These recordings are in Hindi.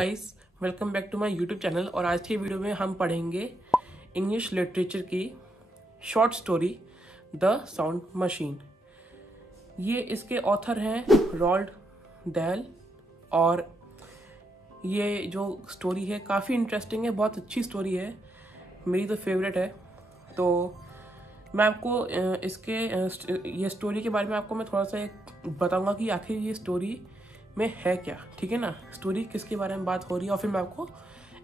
Guys, welcome back to my YouTube channel. और आज की वीडियो में हम पढ़ेंगे इंग्लिश लिटरेचर की short story the sound machine. ये इसके ऑथर हैं रोल्ड डैल और ये जो स्टोरी है काफ़ी इंटरेस्टिंग है, बहुत अच्छी स्टोरी है, मेरी तो फेवरेट है। तो मैं आपको ये स्टोरी के बारे में आपको मैं थोड़ा सा बताऊंगा कि आखिर ये स्टोरी में है क्या, ठीक है ना। स्टोरी किसके बारे में बात हो रही है और फिर मैं आपको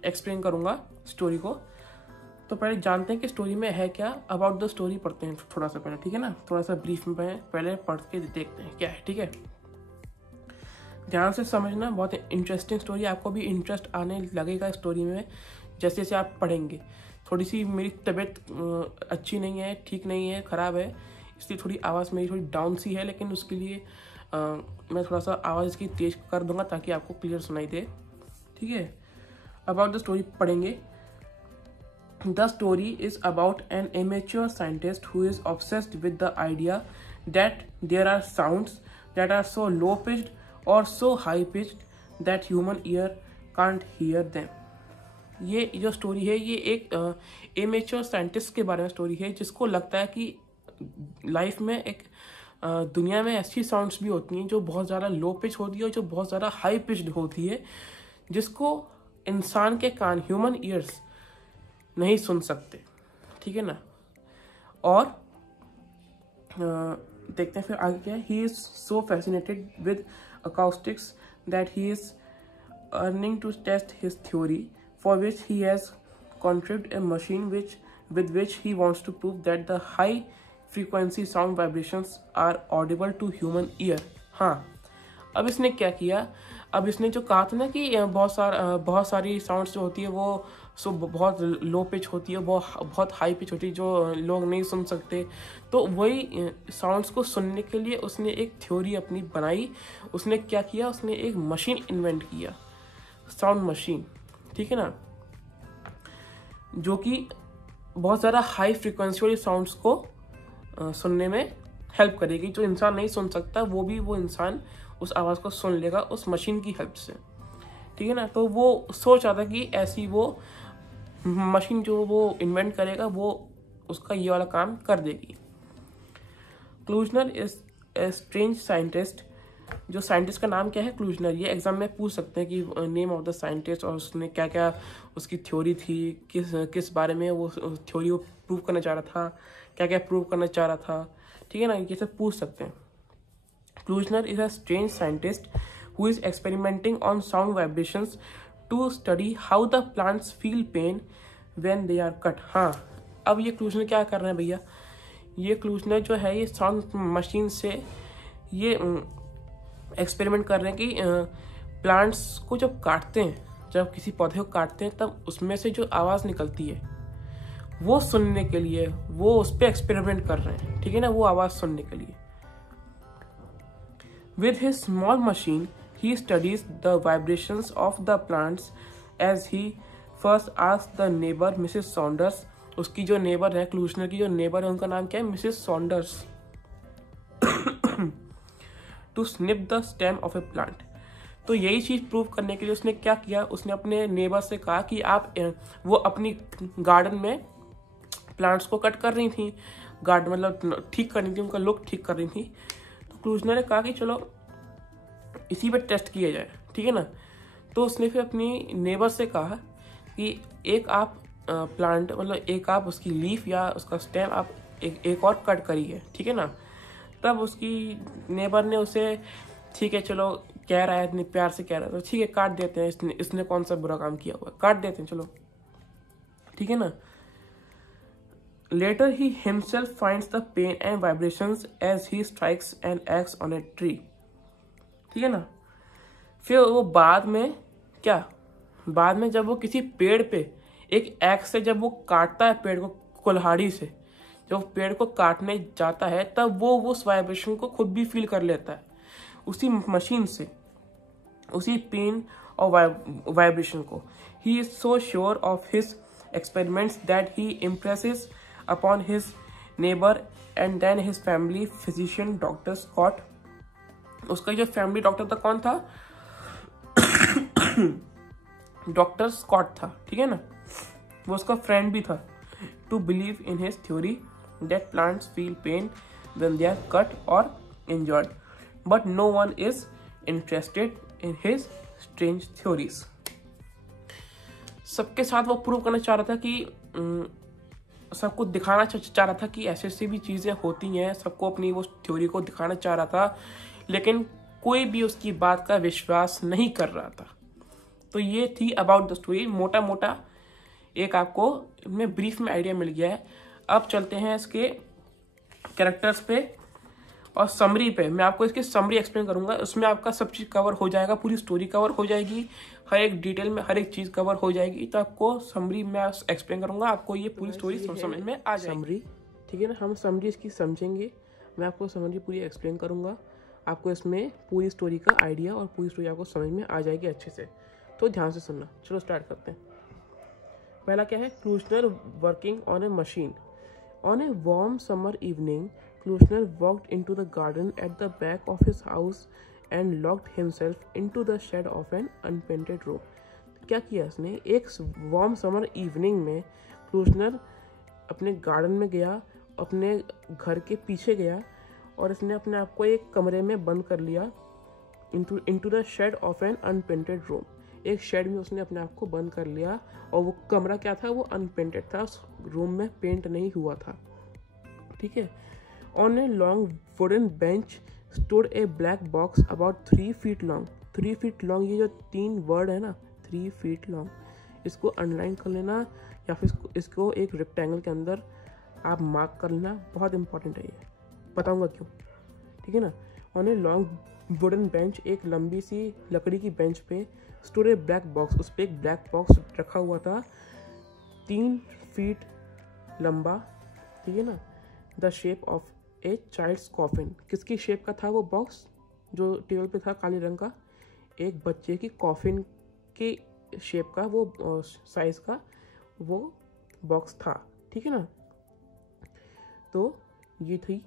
एक्सप्लेन करूंगा स्टोरी को। तो पहले जानते हैं कि स्टोरी में है क्या। अबाउट द स्टोरी पढ़ते हैं थोड़ा सा पहले, ठीक है ना। थोड़ा सा ब्रीफ में पहले पढ़ के देखते हैं क्या है, ठीक है। ध्यान से समझना, बहुत इंटरेस्टिंग स्टोरी, आपको भी इंटरेस्ट आने लगेगा स्टोरी में जैसे जैसे आप पढ़ेंगे। थोड़ी सी मेरी तबीयत अच्छी नहीं है, ठीक नहीं है, ख़राब है, इसलिए थोड़ी आवाज़ मेरी थोड़ी डाउन सी है, लेकिन उसके लिए मैं थोड़ा सा आवाज़ इसकी तेज कर दूंगा ताकि आपको क्लियर सुनाई दे, ठीक है। अबाउट द स्टोरी पढ़ेंगे। The story is about an amateur scientist who is obsessed with the idea that there are sounds that are so low pitched और so high pitched that human ear can't hear them. ये जो स्टोरी है ये एक एमेच्योर साइंटिस्ट के बारे में स्टोरी है, जिसको लगता है कि लाइफ में एक दुनिया में ऐसी साउंड्स भी होती हैं जो बहुत ज़्यादा लो पिच होती है और जो बहुत ज़्यादा हाई पिच्ड होती है, जिसको इंसान के कान, ह्यूमन ईयर्स नहीं सुन सकते, ठीक है ना। और देखते हैं फिर आगे क्या है। He is so fascinated with acoustics that he is yearning to test his theory for which he has contrived a machine with which he wants to prove that the high frequency sound vibrations are audible to human ear। हाँ, अब इसने क्या किया, अब इसने जो कहा था ना कि बहुत सारी साउंड्स जो होती है वो बहुत लो पिच होती है, बहुत हाई पिच होती है जो लोग नहीं सुन सकते। तो वही साउंड्स को सुनने के लिए उसने एक थ्योरी अपनी बनाई। उसने क्या किया, उसने एक मशीन इन्वेंट किया, साउंड मशीन, ठीक है ना, जो कि बहुत ज़्यादा हाई फ्रीक्वेंसी वाली साउंड्स को सुनने में हेल्प करेगी। जो इंसान नहीं सुन सकता वो इंसान उस आवाज़ को सुन लेगा उस मशीन की हेल्प से, ठीक है ना। तो वो सोच रहा था कि ऐसी वो मशीन जो वो इन्वेंट करेगा वो उसका ये वाला काम कर देगी। Klusener is a strange scientist. जो साइंटिस्ट का नाम क्या है, क्लूजनर। ये एग्जाम में पूछ सकते हैं कि नेम ऑफ द साइंटिस्ट और उसने क्या क्या उसकी थ्योरी थी, किस बारे में वो थ्योरी को प्रूव करना चाह रहा था, क्या क्या प्रूव करना चाह रहा था, ठीक है ना, ये सब पूछ सकते हैं। Klausner is a strange scientist who is experimenting on sound vibrations to study how the plants feel pain when they are cut. हाँ, अब ये क्लूजनर क्या कर रहे हैं भैया, ये क्लूजनर जो है ये साउंड मशीन से ये एक्सपेरिमेंट कर रहे हैं कि प्लांट्स को जब काटते हैं, जब किसी पौधे को काटते हैं, तब उसमें से जो आवाज़ निकलती है वो सुनने के लिए वो उस पर एक्सपेरिमेंट कर रहे हैं, ठीक है ना, वो आवाज़ सुनने के लिए। With his small machine he studies the vibrations of the plants as he first asked the neighbour Mrs Saunders. उसकी जो नेबर है, क्लूजनर की जो नेबर है, उनका नाम क्या है, Mrs Saunders. To snip the stem of a plant. तो यही चीज़ प्रूव करने के लिए उसने क्या किया, उसने अपने नेबर से कहा कि आप वो अपनी गार्डन में प्लांट्स को कट कर रही थी, गार्डन मतलब ठीक कर रही थी, उनका लुक ठीक कर रही थी। तो क्लूजनर ने कहा कि चलो इसी पे टेस्ट किया जाए, ठीक है ना। तो उसने फिर अपनी नेबर से कहा कि एक आप प्लांट मतलब एक आप उसकी लीफ या उसका स्टेम आप एक और कट करिए, ठीक है ना। तब उसकी नेबर ने उसे, ठीक है चलो कह रहा है, इतने प्यार से कह रहा है, तो ठीक है काट देते हैं, इसने कौन सा बुरा काम किया हुआ, काट देते हैं चलो, ठीक है ना। Later he himself finds the pain and vibrations as he strikes an axe on a tree, ठीक है ना। फिर वो बाद में जब वो किसी पेड़ पे एक एक्स से जब वो काटता है पेड़ को कुल्हाड़ी से, जब पेड़ को काटने जाता है, तब वो उस वाइब्रेशन को खुद भी फील कर लेता है उसी मशीन से, उसी पेन और वाइब्रेशन को। He is so sure of his experiments that he impresses upon his neighbour and then his family physician doctor Scott. उसका जो फैमिली डॉक्टर था कौन था डॉक्टर स्कॉट था, ठीक है ना, वो उसका फ्रेंड भी था, to believe in his theory that plants feel pain when they are cut और injured, but no one is interested in his strange theories. सबके साथ वो प्रूव करना चाह रहा था कि सबको दिखाना चाह रहा था कि ऐसे ऐसी भी चीज़ें होती हैं, सबको अपनी वो थ्योरी को दिखाना चाह रहा था, लेकिन कोई भी उसकी बात का विश्वास नहीं कर रहा था। तो ये थी अबाउट द स्टोरी, मोटा मोटा एक आपको में ब्रीफ में आइडिया मिल गया है। अब चलते हैं इसके कैरेक्टर्स पे और समरी पे। मैं आपको इसकी समरी एक्सप्लेन करूंगा, उसमें आपका सब चीज़ कवर हो जाएगा, पूरी स्टोरी कवर हो जाएगी, हर एक डिटेल में हर एक चीज़ कवर हो जाएगी। तो आपको समरी में एक्सप्लेन करूंगा, आपको ये पूरी स्टोरी समझ में आ जाएगी। समरी, ठीक है ना, हम समरी इसकी समझेंगे, मैं आपको समरी पूरी एक्सप्लेन करूंगा, आपको इसमें पूरी स्टोरी का आइडिया और पूरी स्टोरी आपको समझ में आ जाएगी अच्छे से। तो ध्यान से सुनना। चलो स्टार्ट करते हैं। पहला क्या है, Klausner working on a machine. On a warm summer evening, Klushner walked into the garden at the back of his house and locked himself into the shed of an unpainted room. क्या किया इसने, एक वार्म समर इवनिंग में क्लूशनर अपने गार्डन में गया, अपने घर के पीछे गया और इसने अपने आप को एक कमरे में बंद कर लिया, into the shed of an unpainted room। एक शेड में उसने अपने आप को बंद कर लिया और वो कमरा क्या था, वो अनपेंटेड था, उस रूम में पेंट नहीं हुआ था, ठीक है। On a long wooden bench stood a black box about 3 feet long। 3 feet long, ये जो 3 वर्ड है ना, 3 feet long, इसको अंडरलाइन कर लेना या फिर इसको एक रेक्टेंगल के अंदर आप मार्क कर लेना, बहुत इंपॉर्टेंट है ये, बताऊंगा क्यों, ठीक है ना। On a long wooden bench, एक लंबी सी लकड़ी की बेंच पे, स्टूड ए ब्लैक बॉक्स, उस पर एक ब्लैक बॉक्स रखा हुआ था, 3 फीट लंबा, ठीक है ना, the shape of a child's coffin. किसकी शेप का था वो बॉक्स, जो टेबल पे था काले रंग का, एक बच्चे की कॉफिन की शेप का वो साइज का वो बॉक्स था, ठीक है ना। तो ये थी,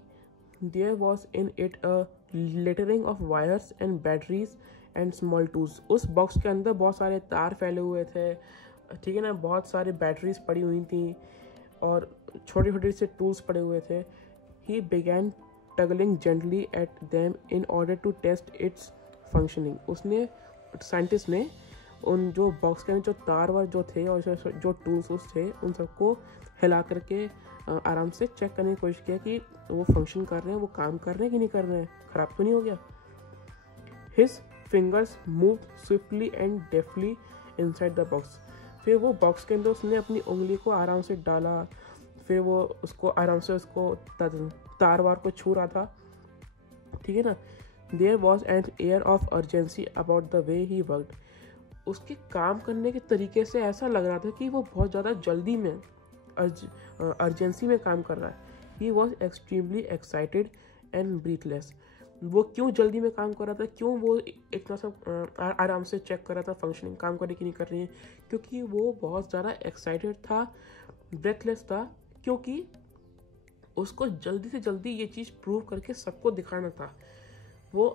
there was in it a lettering of wires and batteries and small tools. उस बॉक्स के अंदर बहुत सारे तार फैले हुए थे, ठीक है ना, बहुत सारे बैटरीज पड़ी हुई थी और छोटे छोटे से टूल्स पड़े हुए थे। He began tugging gently at them in order to test its functioning। उसने, साइंटिस्ट ने उन जो बॉक्स के अंदर जो तार वार जो थे और जो टूल्स थे उन सबको हिला करके आराम से चेक करने की कोशिश किया कि वो फंक्शन कर रहे हैं, वो काम कर रहे हैं कि नहीं कर रहे हैं, ख़राब तो नहीं हो गया। His fingers moved swiftly and deftly inside the box। फिर वो बॉक्स के अंदर उसने अपनी उंगली को आराम से डाला, फिर वो उसको आराम से उसको तार वार को छू रहा था, ठीक है ना। There was an air of urgency about the way he worked. उसके काम करने के तरीके से ऐसा लग रहा था कि वो बहुत ज़्यादा जल्दी में, अर्जेंसी में काम कर रहा है। He was extremely excited and breathless. वो क्यों जल्दी में काम कर रहा था, क्यों वो इतना सब आराम से चेक कर रहा था फंक्शनिंग काम कर रही कि नहीं कर रही है, क्योंकि वो बहुत ज़्यादा एक्साइटेड था, ब्रेथलेस था, क्योंकि उसको जल्दी से जल्दी ये चीज़ प्रूव करके सबको दिखाना था। वो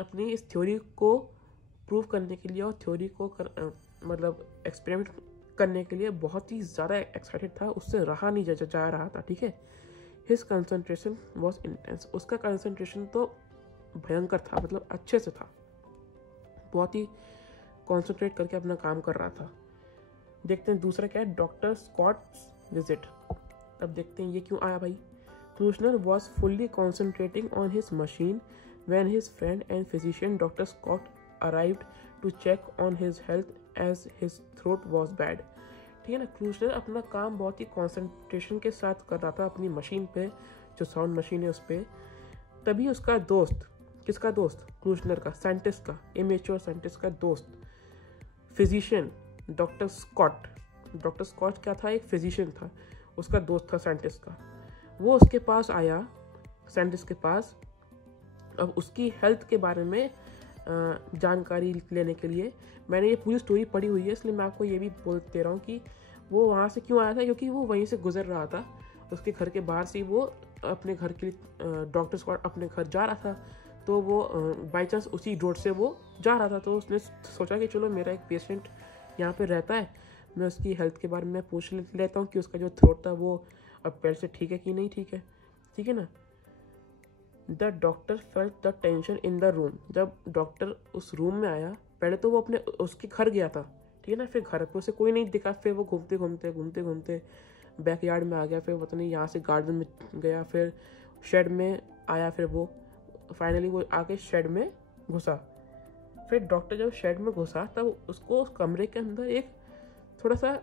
अपनी इस थ्योरी को प्रूव करने के लिए और थ्योरी को मतलब एक्सपेरिमेंट करने के लिए बहुत ही ज़्यादा एक्साइटेड था, उससे रहा नहीं जा रहा था, ठीक है। His concentration was intense. उसका कंसंट्रेशन तो भयंकर था, मतलब अच्छे से था, बहुत ही कॉन्सेंट्रेट करके अपना काम कर रहा था। देखते हैं दूसरा क्या है, डॉक्टर स्कॉट्स विजिट। अब देखते हैं ये क्यों आया भाई। Klausner was fully concentrating on his machine when his friend and physician Dr. Scott arrived to check on his health as his throat was bad। ठीक है ना, क्लूशनर अपना काम बहुत ही कंसंट्रेशन के साथ कर रहा था अपनी मशीन पे, जो साउंड मशीन है उस पर। तभी उसका दोस्त, किसका दोस्त, क्लूशनर का, साइंटिस्ट का, इमेच्योर साइंटिस्ट का दोस्त, physician doctor Scott. Doctor Scott क्या था, एक फिजिशियन था, उसका दोस्त था साइंटिस्ट का। वो उसके पास आया, साइंटिस्ट के पास, अब उसकी हेल्थ के बारे में जानकारी लेने के लिए। मैंने ये पूरी स्टोरी पढ़ी हुई है, इसलिए मैं आपको ये भी बोलते रहा हूँ कि वो वहाँ से क्यों आया था, क्योंकि वो वहीं से गुजर रहा था, उसके घर के बाहर से वो अपने घर के लिए, डॉक्टर स्कॉट अपने घर जा रहा था, तो वो बाई चांस उसी रोड से वो जा रहा था, तो उसने सोचा कि चलो मेरा एक पेशेंट यहाँ पे रहता है, मैं उसकी हेल्थ के बारे में पूछ लेता हूँ कि उसका जो थ्रोट था वो अब पहले से ठीक है कि नहीं ठीक है ना। The doctor felt the tension in the room. जब डॉक्टर उस रूम में आया, पहले तो वो अपने उसके घर गया था, ठीक है ना, फिर घर पे उसे कोई नहीं दिखा, फिर वो घूमते बैकयार्ड में आ गया, फिर पता नहीं यहाँ से गार्डन में गया, फिर शेड में आया, फिर वो फाइनली वो आके शेड में घुसा। फिर डॉक्टर जब शेड में घुसा तब उसको उस कमरे के अंदर एक थोड़ा सा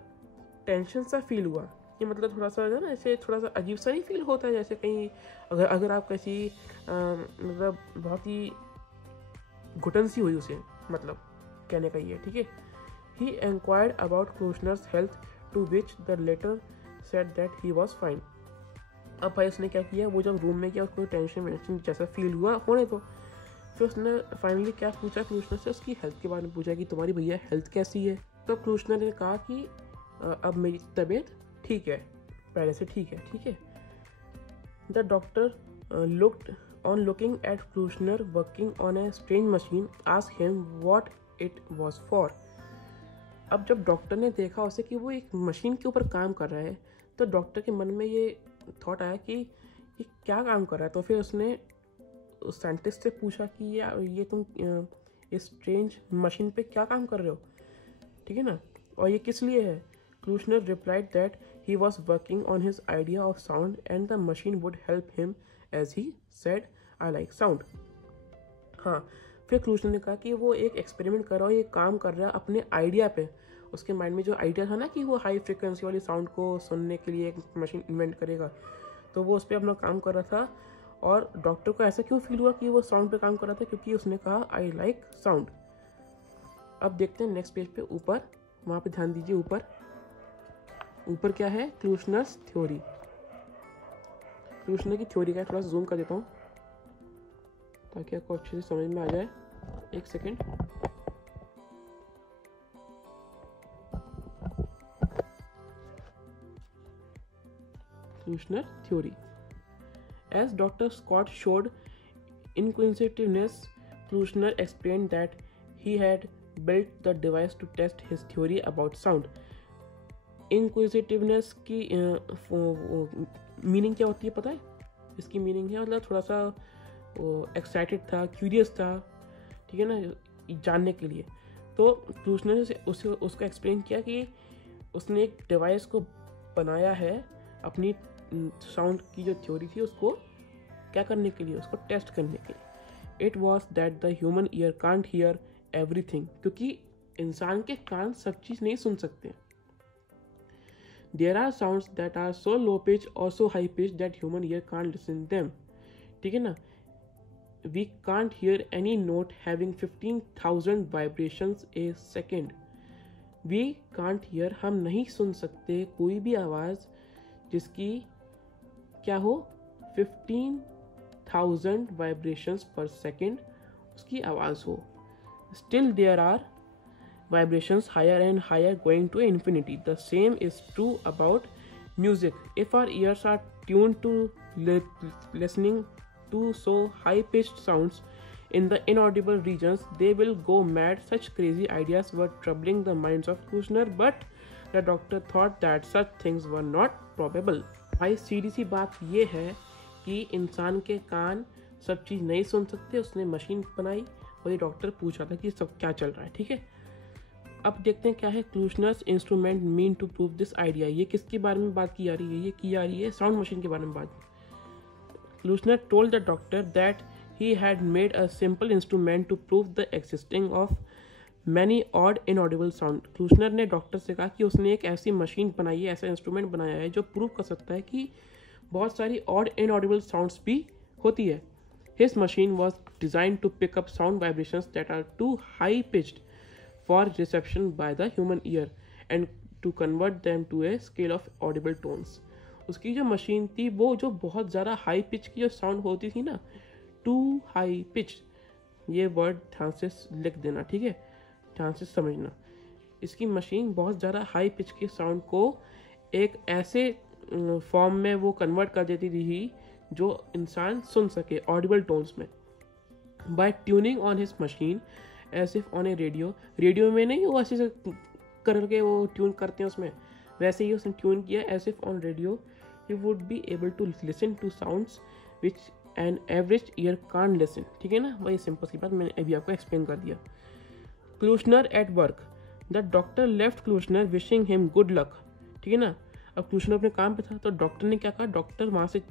टेंशन सा फील हुआ कि मतलब थोड़ा सा है ना, ऐसे थोड़ा सा अजीब सा नहीं फील होता है, जैसे कहीं अगर आप किसी मतलब बहुत ही घुटन सी हुई उसे, मतलब कहने का ये, ठीक है। He enquired about Klausner's health to which the latter said that he was fine. अब भाई उसने क्या किया, वो जब रूम में गया उसको टेंशन जैसा फील हुआ होने तो फिर उसने फाइनली क्या पूछा क्लूशनर से, उसकी हेल्थ के बारे में पूछा कि तुम्हारी भैया हेल्थ कैसी है। तो क्लूशनर ने कहा कि अब मेरी तबीयत ठीक है, पहले से ठीक है। The doctor looking at Klausner working on a strange machine asked him what it was for. अब जब डॉक्टर ने देखा उसे कि वो एक मशीन के ऊपर काम कर रहा है, तो डॉक्टर के मन में ये थॉट आया कि ये क्या काम कर रहा है। तो फिर उसने उस साइंटिस्ट से पूछा कि ये तुम इस स्ट्रेंज मशीन पे क्या काम कर रहे हो, ठीक है ना, और ये किस लिए है। Klausner replied that he was working on his idea of sound and the machine would help him as he said I like sound. हाँ, फिर क्लूशनर ने कहा कि वो एक एक्सपेरिमेंट कर रहा है, ये काम कर रहा है अपने आइडिया पे। उसके माइंड में जो आइडिया था ना कि वो हाई फ्रिक्वेंसी वाली साउंड को सुनने के लिए एक मशीन इन्वेंट करेगा, तो वो उस पर अपना काम कर रहा था। और डॉक्टर को ऐसा क्यों फील हुआ कि वो साउंड पे काम कर रहा था, क्योंकि उसने कहा आई लाइक साउंड। अब देखते हैं नेक्स्ट पेज पे, ऊपर वहाँ पे ध्यान दीजिए, ऊपर क्या है, क्लूशनर्स थ्योरी। क्लूशनर की थ्योरी का थोड़ा सा जूम कर देता हूँ ताकि आपको अच्छे से समझ में आ जाए। एक second, Klausner theory. As Dr. Scott showed inquisitiveness, Kluzner explained that he had built the device to test his theory about sound. Inquisitiveness की मीनिंग क्या होती है पता है? इसकी मीनिंग है मतलब थोड़ा सा एक्साइटेड था, क्यूरियस था, ठीक है ना, जानने के लिए। तो क्लूशनर ने उसको एक्सप्लेन किया कि उसने एक डिवाइस को बनाया है अपनी साउंड की जो थ्योरी थी उसको क्या करने के लिए, उसको टेस्ट करने के लिए। It was that the human ear can't hear everything, क्योंकि इंसान के कान सब चीज़ नहीं सुन सकते। There are sounds that are so low pitch और so high pitch that human ear can't listen them, ठीक है ना। We can't hear any note having 15,000 vibrations a second. We can't hear, हम नहीं सुन सकते कोई भी आवाज़ जिसकी क्या हो 15,000 वाइब्रेशंस पर सेकेंड उसकी आवाज़ हो। Still there are vibrations higher and higher going to infinity. The same is true about music. If our ears are tune to listening to so high pitched sounds in the inaudible regions, they will go mad. Such crazy ideas were troubling the minds of Kushner, but the doctor thought that such things were not probable. भाई सीधी सी बात ये है कि इंसान के कान सब चीज़ नहीं सुन सकते, उसने मशीन बनाई और ये डॉक्टर पूछ रहा था कि सब क्या चल रहा है, ठीक है। अब देखते हैं क्या है Klausner's instrument mean to prove this idea. ये किसके बारे में बात की जा रही है, ये की जा रही है साउंड मशीन के बारे में बात। Klausner told the doctor that he had made a simple instrument to prove the existing of many odd inaudible sound. क्लूशनर ने डॉक्टर से कहा कि उसने एक ऐसी मशीन बनाई है, ऐसा इंस्ट्रूमेंट बनाया है जो प्रूव कर सकता है कि बहुत सारी odd inaudible sounds भी होती है। His machine was designed to pick up sound vibrations that are too high pitched for reception by the human ear and to convert them to a scale of audible tones. उसकी जो मशीन थी वो जो बहुत ज़्यादा हाई पिच की जो साउंड होती थी ना, टू हाई पिच, ये वर्ड ध्यान से लिख देना, ठीक है, ध्यान से समझना। इसकी मशीन बहुत ज़्यादा हाई पिच के साउंड को एक ऐसे फॉर्म में वो कन्वर्ट कर देती थी जो इंसान सुन सके ऑडिबल टोन्स में। By tuning on his machine as if on a radio. Radio में नहीं, वो ऐसे करके वो ट्यून करते हैं उसमें, वैसे ही उसने ट्यून किया as if on radio he would be able to listen to sounds which an average ear can't listen. ठीक है ना, वही सिंपल सी बात मैंने अभी आपको एक्सप्लेन कर दिया। Klausner at work, the doctor left Klausner wishing him good luck. ठीक है ना, अब क्लूशनर अपने काम पे था तो डॉक्टर ने क्या कहा, डॉक्टर वहाँ से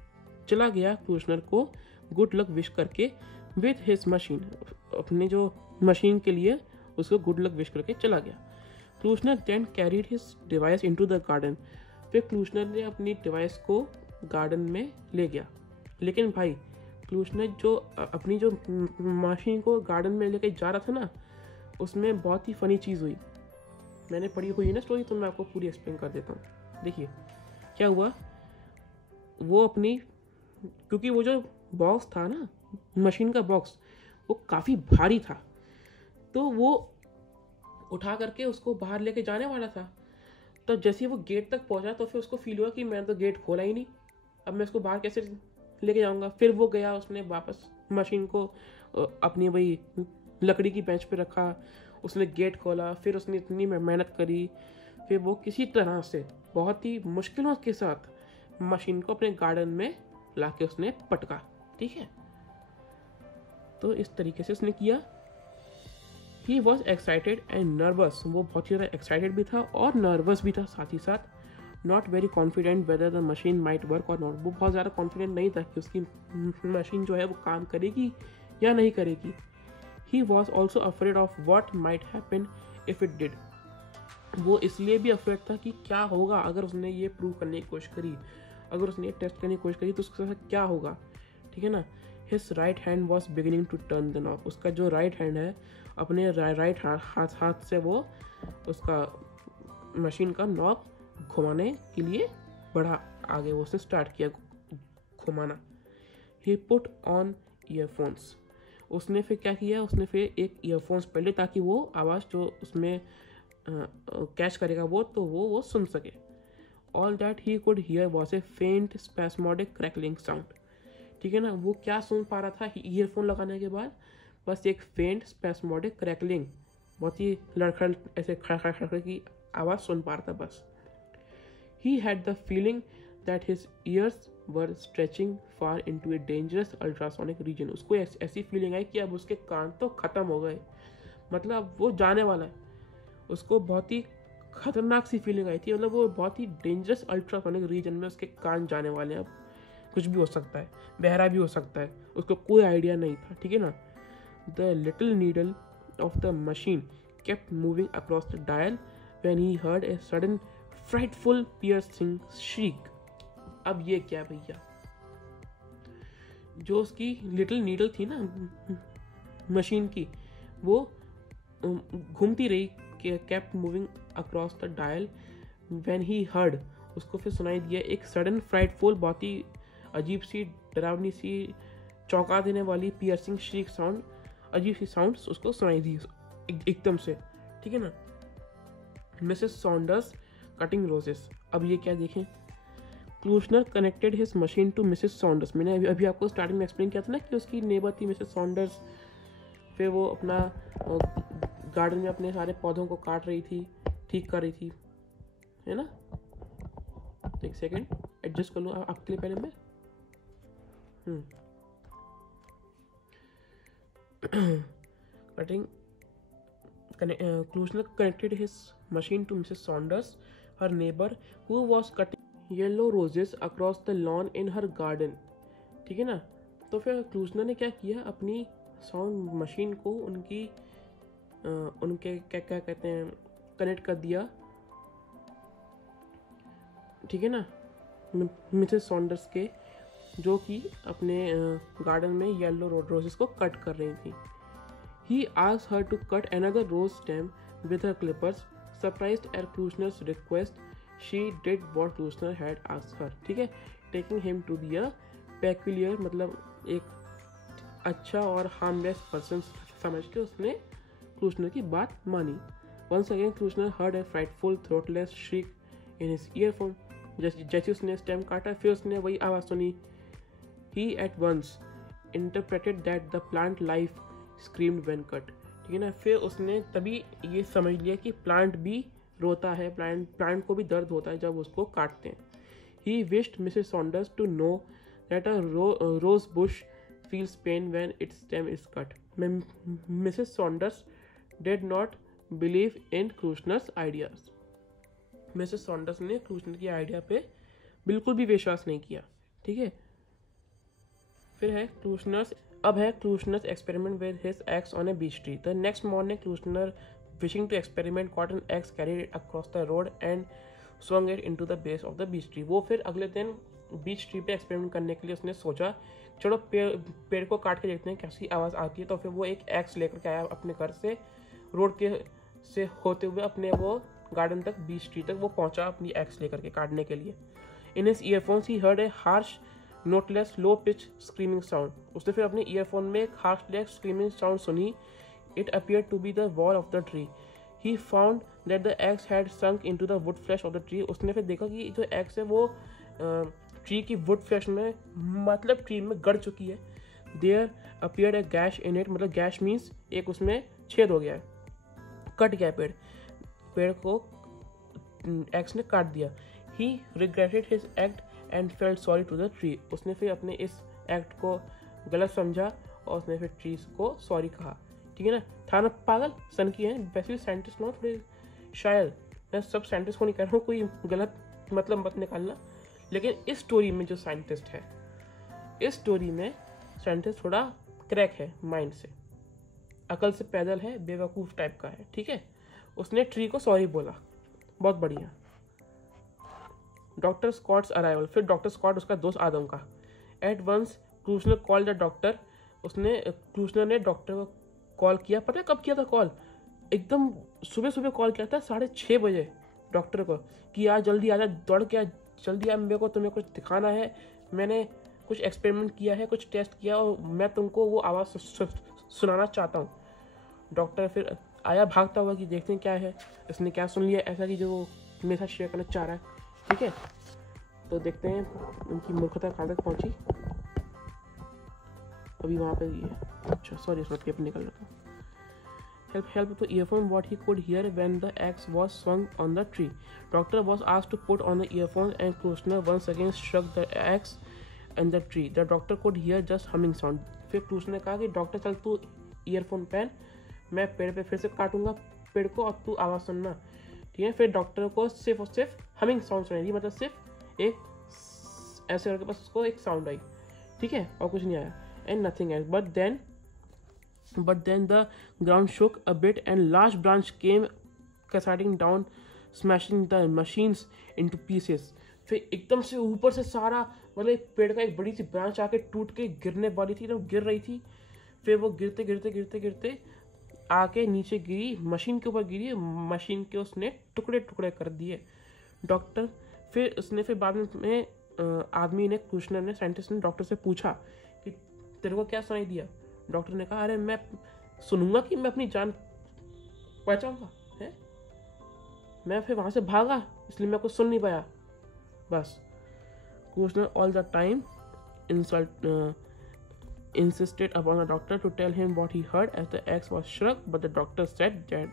चला गया क्लूशनर को गुड लक विश करके विथ हिज मशीन, अपने जो मशीन के लिए उसको गुड लक विश करके चला गया। Klausner then carried his device into the garden, फिर क्लूशनर ने अपनी डिवाइस को गार्डन में ले गया। लेकिन भाई क्लूशनर जो अपनी जो मशीन को गार्डन में लेके जा रहा था ना, उसमें बहुत ही फनी चीज़ हुई। मैंने पढ़ी हुई है ना स्टोरी, तो मैं आपको पूरी एक्सप्लेन कर देता हूँ। देखिए क्या हुआ, वो अपनी, क्योंकि वो जो बॉक्स था ना, मशीन का बॉक्स, वो काफ़ी भारी था, तो वो उठा करके उसको बाहर लेके जाने वाला था। तो जैसे ही वो गेट तक पहुंचा तो फिर उसको फील हुआ कि मैंने तो गेट खोला ही नहीं, अब मैं इसको बाहर कैसे लेके जाऊंगा। फिर वो गया, उसने वापस मशीन को अपनी वही लकड़ी की बेंच पे रखा, उसने गेट खोला, फिर उसने इतनी मेहनत करी, फिर वो किसी तरह से बहुत ही मुश्किलों के साथ मशीन को अपने गार्डन में लाके उसने पटका। ठीक है, तो इस तरीके से उसने किया। He was excited and nervous, वो बहुत ही ज़्यादा एक्साइटेड भी था और नर्वस भी था साथ ही साथ। Not very confident whether the machine might work और नॉट, वो बहुत ज़्यादा कॉन्फिडेंट नहीं था कि उसकी मशीन जो है वो काम करेगी या नहीं करेगी। He was also afraid of what might happen if it did, वो इसलिए भी अफ्रेड था कि क्या होगा अगर उसने ये प्रूव करने की कोशिश करी, अगर उसने ये टेस्ट करने की कोशिश करी तो उसके साथ क्या होगा। ठीक है ना, his right hand was beginning to turn the knob, उसका जो राइट हैंड है अपने राइट हाथ से वो उसका मशीन का नॉब घुमाने के लिए बढ़ा आगे, वो उसने स्टार्ट किया घुमाना। ही पुट ऑन ईयरफोन्स, उसने फिर क्या किया, उसने फिर एक ईयरफोन्स पहले ताकि वो आवाज़ जो उसमें कैच करेगा वो सुन सके। All that he could hear was a फेंट स्पैस्मोडिक क्रैकलिंग साउंड। ठीक है ना, वो क्या सुन पा रहा था ईयरफोन लगाने के बाद, बस एक फेंट स्पैस्मोडिक क्रैकलिंग, बहुत ही लड़खड़ ऐसे खड़खड़ की आवाज़ सुन पा रहा था बस। He had the feeling that his ears were stretching far into a dangerous ultrasonic region, उसको ऐसी फीलिंग आई कि अब उसके कान तो ख़त्म हो गए, मतलब वो जाने वाला है। उसको बहुत ही खतरनाक सी फीलिंग आई थी, मतलब वो बहुत ही डेंजरस अल्ट्रासोनिक रीजन में उसके कान जाने वाले हैं, अब कुछ भी हो सकता है, बहरा भी हो सकता है, उसको कोई आइडिया नहीं था। ठीक है ना, the little needle of the machine kept moving across the dial when he heard a sudden frightful piercing shriek. अब ये क्या भैया, जो उसकी लिटिल नीडल थी ना मशीन की, वो घूमती रही, kept moving across the dial when he heard, उसको फिर सुनाई दिया एक सडन फ्राइटफुल, बहुत ही अजीब सी डरावनी सी चौंका देने वाली पियर्सिंग श्रीक साउंड, अजीब सी साउंड्स उसको सुनाई दी एकदम से। ठीक है ना, मिसेस सॉन्डर्स कटिंग रोजेस। अब ये क्या देखें, Klausner connected his machine to Mrs Saunders, मैंने अभी आपको स्टार्टिंग में एक्सप्लेन किया था ना कि उसकी नेबर थी मिसेस सॉन्डर्स, फिर वो अपना गार्डन में अपने सारे पौधों को काट रही थी, ठीक कर रही थी, है ना। एक सेकेंड एडजस्ट कर लूँ आपके लिए पहले मैं। Cutting Klausner connected his machine to Mrs Saunders, her neighbour, who was cutting yellow roses across the lawn in her garden. ठीक है ना, तो फिर क्लूशनर ने क्या किया, अपनी साउंड मशीन को उनके क्या क्या कहते हैं कनेक्ट कर दिया। ठीक है ना, मिसेस सॉन्डर्स के, जो कि अपने गार्डन में येलो रोजेस को कट कर रही थी। He asked her to cut another rose stem with her clippers, surprised at Klausner's request she did what Klausner had asked her. ठीक है, taking him to be a peculiar, मतलब एक अच्छा और हार्मलेस पर्सन समझ के उसने क्लूशनर की बात मानी। Once again Klausner heard a frightful throatless shriek in his earphone, जैसे उसने स्टेम काटा फिर उसने वही आवाज़ सुनी। He at once interpreted that the plant life screamed when cut। ठीक है ना, फिर उसने तभी ये समझ लिया कि प्लांट भी रोता है, प्लांट को भी दर्द होता है जब उसको काटते हैं। He wished Mrs Saunders to know that a rose bush feels pain when its stem is cut. Mrs. Saunders did not believe in Kushner's ideas. Mrs Saunders ने क्लूशनर की आइडिया पे बिल्कुल भी विश्वास नहीं किया। ठीक है, फिर है Klausner's experiment with his axe on a beech tree. The next morning Klausner wishing to experiment caught an axe carried across the road and swung it into the base of the beech tree. वो फिर अगले दिन बीच ट्री पे एक्सपेरिमेंट करने के लिए उसने सोचा चलो पेड़ को काट के देखते हैं कैसी आवाज़ आती है। तो फिर वो एक एक्स लेकर के आया अपने घर से, रोड के से होते हुए अपने वो गार्डन तक, बीच ट्री तक वो पहुंचा अपनी एक्स लेकर के काटने के लिए। In his earphones he heard a harsh noteless low pitch screaming sound. उसने फिर अपने ईयरफोन में एक हार्श स्क्रीमिंग साउंड सुनी। It appear to be the wail of the tree. He found that the axe had sunk into the wood flesh of the tree. उसने फिर देखा कि जो एक्स है वो ट्री की वुड फ्लैश में, मतलब ट्री में गड़ चुकी है। There appeared a gash in it, मतलब गैश मीन्स एक उसमें छेद हो गया है, कट गया पेड़ को एक्स ने काट दिया। He regretted his act and felt sorry to the tree. उसने फिर अपने इस एक्ट को गलत समझा और उसने फिर ट्रीज को सॉरी कहा। ठीक है ना, था ना पागल सन की है। वैसे भी साइंटिस्ट ना थोड़े शायद, मैं सब साइंटिस्ट को नहीं कह रहा हूँ, कोई गलत मतलब मत निकालना, लेकिन इस स्टोरी में जो साइंटिस्ट है, इस स्टोरी में साइंटिस्ट थोड़ा क्रैक है माइंड से, अकल से पैदल है, बेवकूफ़ टाइप का है। ठीक है, उसने ट्री को सॉरी बोला, बहुत बढ़िया। डॉक्टर स्कॉट्स अराइवल, फिर डॉक्टर स्कॉट उसका दोस्त आदम का। At once Klausner call the doctor, Klausner ने डॉक्टर को कॉल किया। पता है कब किया था कॉल? एकदम सुबह कॉल किया था 6:30 बजे डॉक्टर को कि यार जल्दी आ जा, दौड़ के जल्दी आ, मेरे को तुम्हें कुछ दिखाना है, मैंने कुछ एक्सपेरिमेंट किया है, कुछ टेस्ट किया और मैं तुमको वो आवाज़ सुनाना चाहता हूँ। डॉक्टर फिर आया भागता हुआ कि देखते हैं क्या है, इसने क्या सुन लिया ऐसा कि जो वो मेरे साथ शेयर करना चाह रहा है। ठीक है, तो देखते हैं उनकी मूर्खता कहाँ तक पहुँची। अभी वहाँ पे ये, अच्छा सॉरी इसमें टेप निकल रहा था। Help to earphone what he could hear when the axe was swung on the tree. Doctor was asked to put on the earphone and Kushner once again struck the axe and the tree. The doctor could hear just humming sound. फिर Kushner ने कहा कि डॉक्टर चल तू ईयरफोन पहन, मैं पेड़ पे फिर से काटूंगा पेड़ को और तू आवाज़ सुनना। ठीक है, फिर डॉक्टर को सिर्फ और सिर्फ हमिंग साउंड सुनाई दी, मतलब सिर्फ एक ऐसे करके बस उसको एक साउंड आई। ठीक है, और कुछ नहीं आया, and nothing else. But then the ground shook a bit and large branch came cascading down, smashing the machines into pieces. फिर एकदम से ऊपर से सारा, मतलब पेड़ का एक बड़ी सी ब्रांच आके टूट के गिरने वाली थी, तो गिर रही थी। फिर वो गिरते आके नीचे गिरी, मशीन के ऊपर गिरी, मशीन के उसने टुकड़े कर दिए। डॉक्टर फिर बाद में आदमी ने, क्लूशनर ने, साइंटिस्ट ने डॉक्टर से पूछा कि तेरे को क्या सुनाई दिया? डॉक्टर ने कहा अरे मैं सुनूंगा कि मैं अपनी जान बचाऊंगा है, मैं फिर वहां से भागा इसलिए मैं कुछ सुन नहीं पाया बस। Klausner all the time insisted upon the doctor to tell him what he heard as the axe was struck, but the doctor said that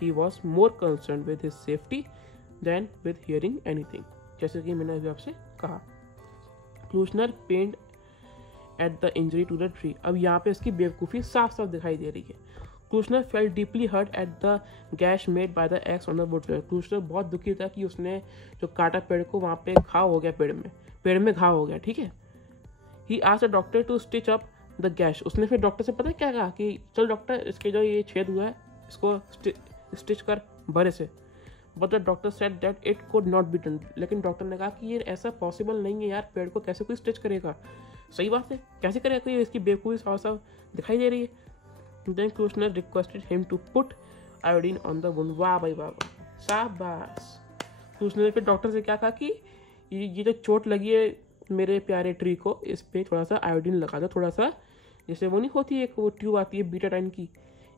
he was more concerned with his safety than with hearing anything. जैसे कि मैंने अभी आपसे कहा। Klausner pained at the injury to the tree. अब यहाँ पे इसकी बेवकूफ़ी साफ दिखाई दे रही है। Klausner felt deeply hurt at the gash made by the axe on the wood. Klausner बहुत दुखी था कि उसने जो काटा पेड़ को, वहाँ पे घाव हो गया, पेड़ में घाव हो गया। ठीक है, he asked the doctor to stitch up the gash. उसने फिर डॉक्टर से पता है क्या कहा कि चल डॉक्टर, इसके जो ये छेद हुआ है इसको स्टिच कर भरे से। But the doctor said that it could not be done. लेकिन डॉक्टर ने कहा कि ये ऐसा पॉसिबल नहीं है यार, पेड़ को कैसे कोई स्टिच करेगा? सही बात है, कैसे करेगा कोई? इसकी बेवकूफ़ी साफ दिखाई दे रही है। Then Klausner requested him to put iodine on the wound. वाह भाई वाह, शाबाश। क्लूशनर ने फिर डॉक्टर से क्या कहा कि ये जो चोट लगी है मेरे प्यारे ट्री को, इस पर थोड़ा सा आयोडीन लगा दो, थोड़ा सा, जैसे वो नहीं होती एक वो ट्यूब आती है बीटाडाइन की,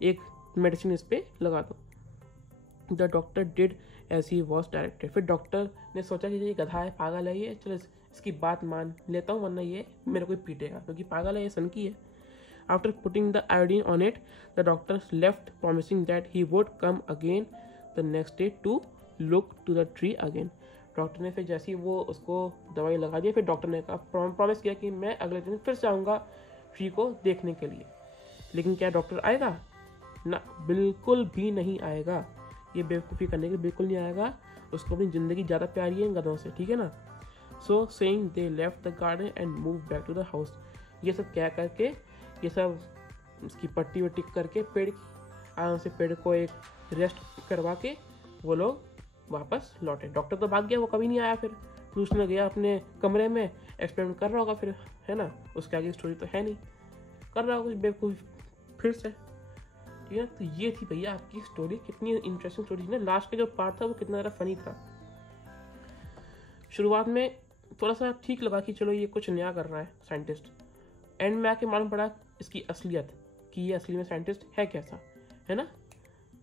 एक मेडिसिन इस पर लगा दो। The doctor did as he was directed. फिर डॉक्टर ने सोचा कि ये गधा है, पागल है ये, चलो इसकी बात मान लेता हूँ वरना ये मेरे को पीटेगा, क्योंकि पागल है ये, सनकी है। After putting the iodine on it the doctor left promising that he would come again the next day to look to the tree again. Doctor ने फिर जैसे ही वो उसको दवाई लगा दी, फिर डॉक्टर ने कहा, प्रॉमिस किया कि मैं अगले दिन फिर से आऊँगा ट्री को देखने के लिए। लेकिन क्या डॉक्टर आएगा? ना, बिल्कुल भी नहीं आएगा। ये बेवकूफ़ी करने के लिए बिल्कुल नहीं आएगा। उसको अपनी ज़िंदगी ज़्यादा प्यारी है गधों से, ठीक है ना। So saying they left the garden and move back to the house. ये सब क्या करके, ये सब इसकी पट्टी वट्टी करके पेड़ की आराम से पेड़ को एक रेस्ट करवा के वो लोग वापस लौटे। डॉक्टर तो भाग गया, वो कभी नहीं आया। फिर उसने गया अपने कमरे में, एक्सपेरिमेंट कर रहा होगा फिर, है ना। उसके आगे स्टोरी तो है नहीं, कर रहा होगा कुछ बेवकूफ़ फिर से, ठीक है। तो ये थी भैया आपकी स्टोरी। कितनी इंटरेस्टिंग स्टोरी थी ना। लास्ट का जो पार्ट था वो कितना ज़्यादा फनी था। शुरुआत में थोड़ा सा ठीक लगा कि चलो ये कुछ नया कर रहा है साइंटिस्ट। एंड में आके मालूम पड़ा इसकी असलियत, कि ये असली में साइंटिस्ट है कैसा, है ना।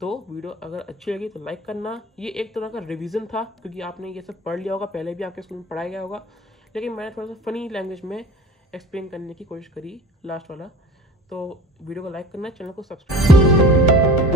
तो वीडियो अगर अच्छी लगी तो लाइक करना। ये एक तरह का रिवीजन था, क्योंकि आपने ये सब पढ़ लिया होगा, पहले भी आपके स्कूल में पढ़ाया गया होगा, लेकिन मैंने थोड़ा सा फनी लैंग्वेज में एक्सप्लेन करने की कोशिश करी लास्ट वाला। तो वीडियो को लाइक करना, चैनल को सब्सक्राइब।